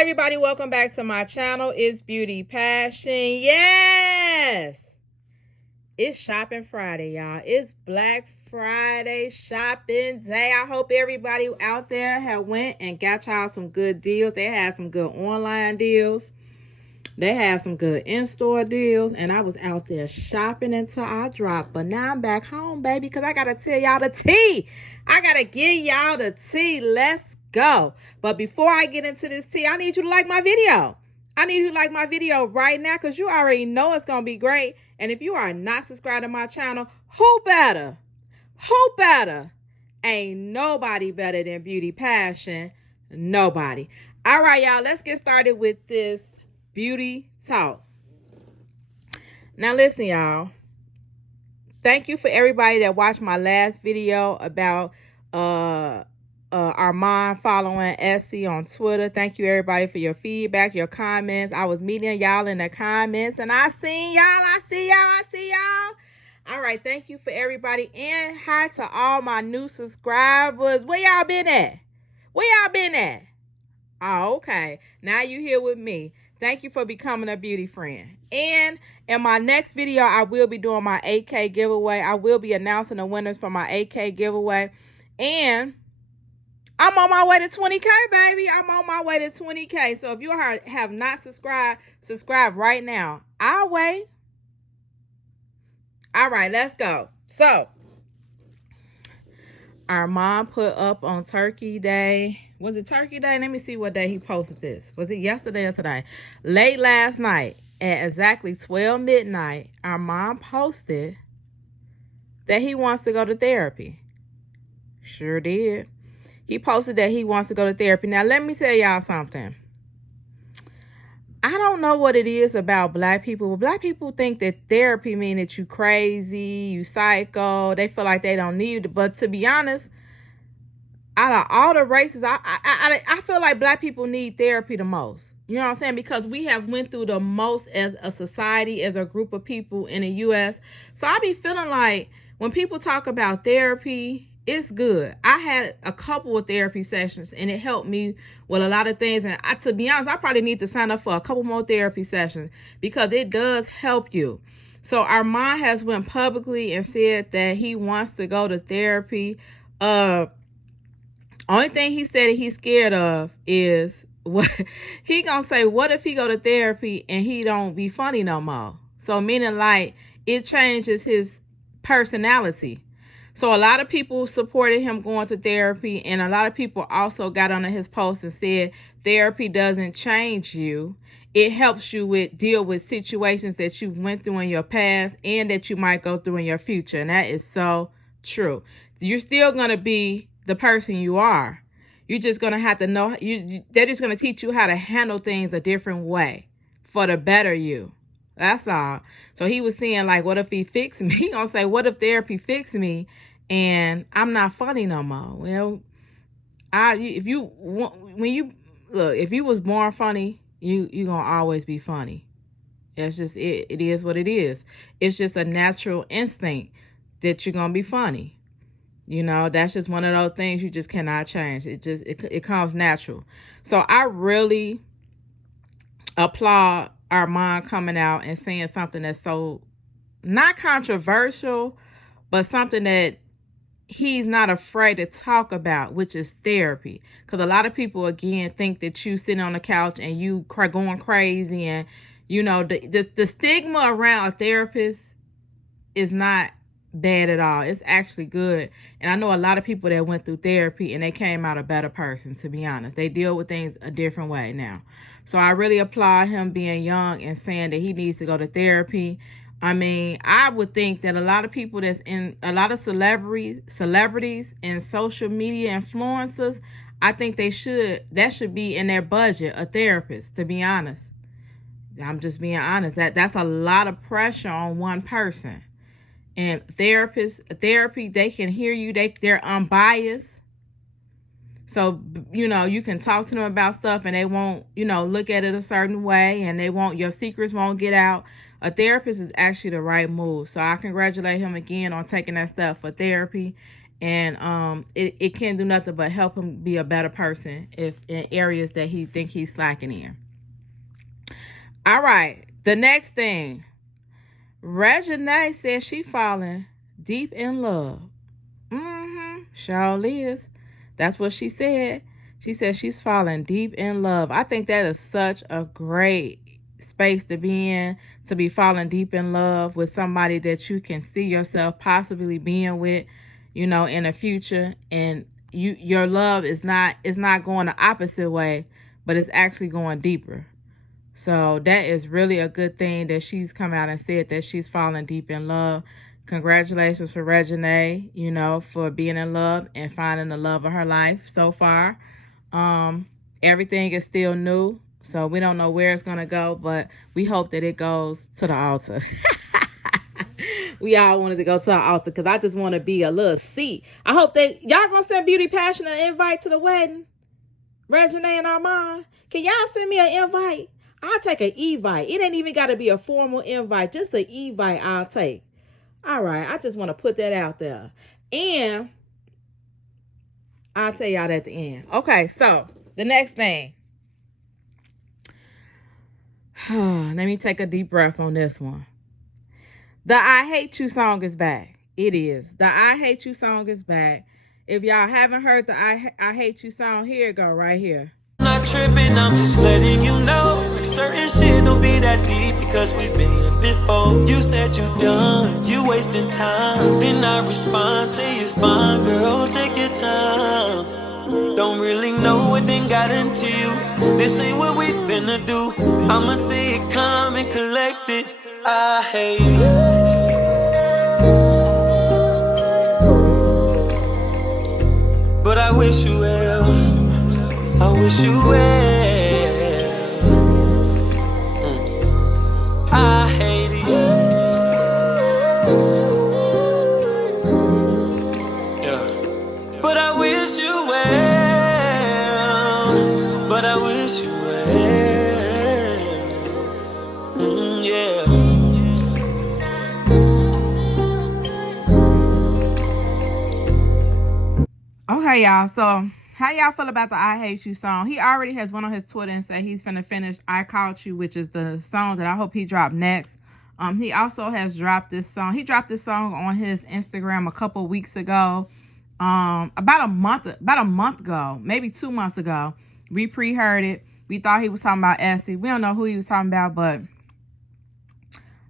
Hi everybody, welcome back to my channel. It's Beauty Passion. Yes, it's shopping Friday, y'all. It's Black Friday shopping day. I hope everybody out there have went and got y'all some good deals. They had some good online deals. They had some good in-store deals, and I was out there shopping until I dropped. But now I'm back home, baby, because I got to tell y'all the tea. I got to give y'all the tea. Let's go. But before I get into this tea, I need you to like my video. I need you to like my video right now because you already know it's going to be great. And if you are not subscribed to my channel, who better? Who better? Ain't nobody better than Beauty Passion. Nobody. All right, y'all, let's get started with this beauty talk. Now listen, y'all, thank you for everybody that watched my last video about Armon following Essy on Twitter. Thank you everybody for your feedback, your comments. I was meeting y'all in the comments and I see y'all. All right, thank you for everybody, and hi to all my new subscribers. Where y'all been at? Oh, okay. Now you here with me. Thank you for becoming a beauty friend. And in my next video, I will be doing my 8K giveaway. I will be announcing the winners for my 8K giveaway. And I'm on my way to 20K, baby. I'm on my way to 20K. So if you have not subscribed, subscribe right now. I'll wait. All right, let's go. So, our mom put up on Turkey Day. Was it Turkey Day? Let me see what day he posted this. Was it yesterday or today? Late last night at exactly 12 midnight, our mom posted that he wants to go to therapy. Sure did. He posted that he wants to go to therapy. Now, let me tell y'all something. I don't know what it is about black people, but black people think that therapy means that you crazy, you psycho. They feel like they don't need it. But to be honest, out of all the races, I feel like black people need therapy the most. You know what I'm saying? Because we have went through the most as a society, as a group of people in the U.S. So I be feeling like when people talk about therapy, it's good. I had a couple of therapy sessions and it helped me with a lot of things. And to be honest, I probably need to sign up for a couple more therapy sessions because it does help you. So our mom has went publicly and said that he wants to go to therapy. Only thing he said that he's scared of is what he gonna say. What if he go to therapy and he don't be funny no more? So meaning like it changes his personality. So a lot of people supported him going to therapy, and a lot of people also got under his post and said therapy doesn't change you. It helps you deal with situations that you went through in your past and that you might go through in your future. And that is so true. You're still going to be the person you are. You're just going to have to know, they're just going to teach you how to handle things a different way for the better you. That's all. So he was saying, like, what if he fixed me? He gonna say, what if therapy fixed me and I'm not funny no more? Well, if you was born funny, you gonna always be funny. It's just it is what it is. It's just a natural instinct that you're gonna be funny. You know, that's just one of those things you just cannot change. It comes natural. So I really applaud our mom coming out and saying something that's so not controversial, but something that he's not afraid to talk about, which is therapy. Because a lot of people, again, think that you sitting on the couch and you going crazy, and you know the stigma around a therapist is not bad at all. It's actually good. And I know a lot of people that went through therapy and they came out a better person, to be honest. They deal with things a different way now. So I really applaud him being young and saying that he needs to go to therapy. I mean, I would think that a lot of people that's in a lot of celebrities and social media influencers, I think that should be in their budget, a therapist, to be honest. I'm just being honest. That's a lot of pressure on one person. And therapy, they can hear you. They're unbiased. So, you know, you can talk to them about stuff and they won't, you know, look at it a certain way, and your secrets won't get out. A therapist is actually the right move. So I congratulate him again on taking that step for therapy. And it can't do nothing but help him be a better person if in areas that he think he's slacking in. All right, the next thing, Reginae says she falling deep in love. Sure is. That's what she said. She said she's falling deep in love. I think that is such a great space to be in, to be falling deep in love with somebody that you can see yourself possibly being with, you know, in the future. And your love is not going the opposite way, but it's actually going deeper. So that is really a good thing that she's come out and said that she's falling deep in love. Congratulations for Reginae, you know, for being in love and finding the love of her life so far. Everything is still new, so we don't know where it's going to go, but we hope that it goes to the altar. We all wanted to go to the altar because I just want to be a little seat. I hope that y'all going to send Beauty Passion an invite to the wedding. Reginae and Armand, can y'all send me an invite? I'll take an evite. It ain't even got to be a formal invite. Just an evite I'll take. All right, I just want to put that out there. And I'll tell y'all at the end. Okay, so the next thing. Let me take a deep breath on this one. The I Hate You song is back. It is. The I Hate You song is back. If y'all haven't heard the I Hate You song, here it go right here. Not tripping, I'm just letting you know. Like certain shit don't be that deep because we've been there before. You said you done, you wasting time. Then I respond, say it's fine, girl, take your time. Don't really know what then got into you. This ain't what we finna do. I'ma see it come and collect it. I hate it. But I wish you well. I wish you well. I hate it. Yeah. But I wish you well. But I wish you well. Yeah. Okay, y'all. So how y'all feel about the I Hate You song? He already has went on his Twitter and said he's finna finish I Caught You, which is the song that I hope he dropped next. He also has dropped this song. He dropped this song on his Instagram a couple weeks ago. About a month ago, maybe 2 months ago. We pre-heard it. We thought he was talking about Essy. We don't know who he was talking about, but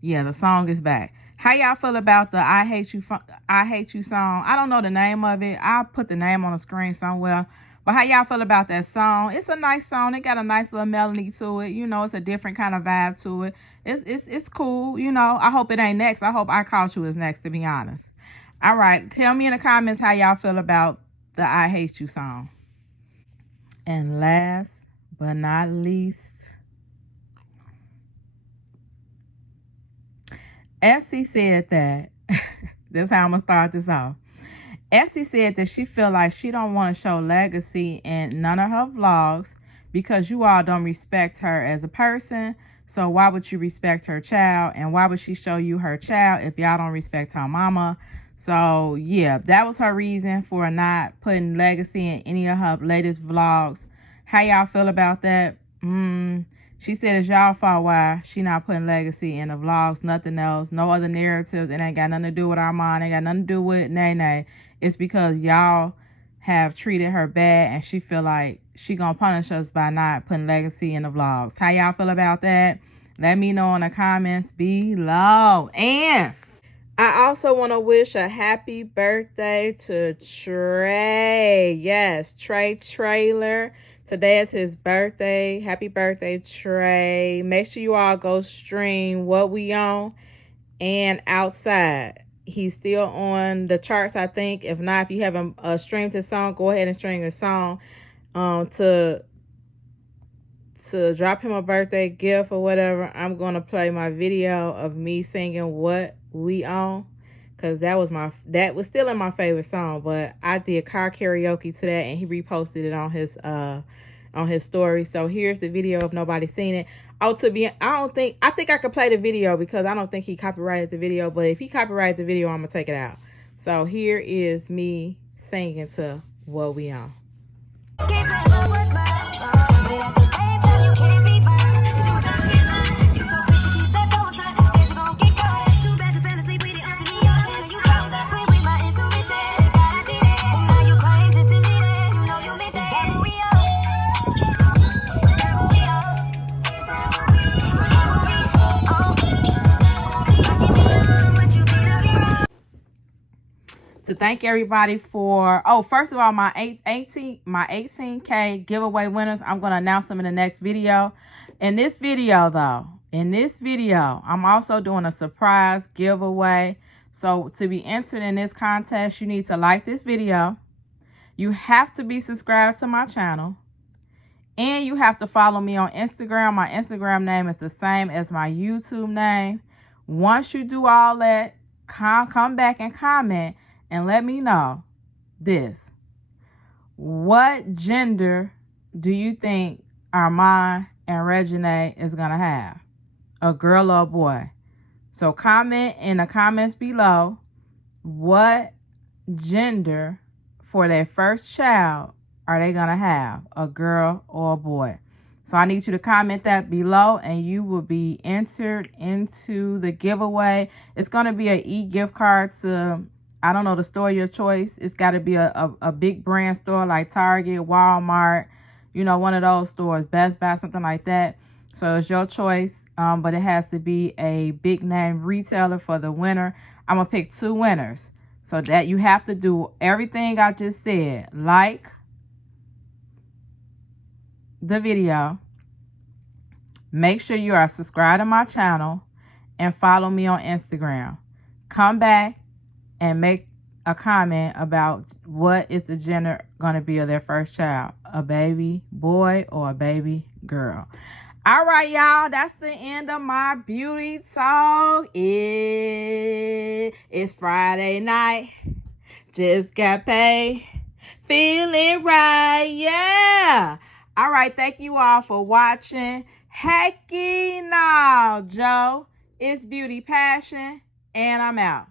yeah, the song is back. How y'all feel about the I Hate You song? I don't know the name of it. I'll put the name on the screen somewhere. But how y'all feel about that song? It's a nice song. It got a nice little melody to it. You know, it's a different kind of vibe to it. It's cool. You know, I hope it ain't next. I hope I Caught You is next, to be honest. All right. Tell me in the comments how y'all feel about the I Hate You song. And last but not least, Essy said that, that's how I'm going to start this off. Essy said that she feel like she don't want to show legacy in none of her vlogs because you all don't respect her as a person. So why would you respect her child? And why would she show you her child if y'all don't respect her mama? So yeah, that was her reason for not putting legacy in any of her latest vlogs. How y'all feel about that? She said it's y'all fault why she not putting legacy in the vlogs, nothing else, no other narratives. It ain't got nothing to do with Armand, ain't got nothing to do with Nene. It's because y'all have treated her bad and she feel like she gonna punish us by not putting legacy in the vlogs. How y'all feel about that? Let me know in the comments below. And I also want to wish a happy birthday to Trey. Yes, Trey Trailer. Today is his birthday. Happy birthday, Trey. Make sure you all go stream What We On and Outside. He's still on the charts, I think. If not, if you haven't streamed his song, go ahead and stream his song to drop him a birthday gift or whatever. I'm going to play my video of me singing What We On, because that was still in my favorite song, but I did car karaoke to that and he reposted it on his story. So here's the video if nobody's seen it. I think I could play the video because I don't think he copyrighted the video, but if he copyrighted the video, I'm gonna take it out. So here is me singing to what we on. To thank everybody for, first of all, my 18K giveaway winners, I'm going to announce them in the next video. In this video, I'm also doing a surprise giveaway. So to be entered in this contest, you need to like this video. You have to be subscribed to my channel. And you have to follow me on Instagram. My Instagram name is the same as my YouTube name. Once you do all that, come back and comment and let me know this. What gender do you think Armon and Reginae is going to have? A girl or a boy? So comment in the comments below what gender for their first child are they going to have? A girl or a boy? So I need you to comment that below and you will be entered into the giveaway. It's going to be an e-gift card to, I don't know, the store of your choice. It's got to be a big brand store like Target, Walmart, you know, one of those stores, Best Buy, something like that. So it's your choice, but it has to be a big name retailer for the winner. I'm going to pick 2 winners. So that you have to do everything I just said. Like the video. Make sure you are subscribed to my channel and follow me on Instagram. Come back and make a comment about what is the gender going to be of their first child, a baby boy or a baby girl. All right, y'all, that's the end of my beauty talk. It's Friday night, just got paid, feeling right, yeah. All right, thank you all for watching. Hecky no, Joe, it's Beauty Passion, and I'm out.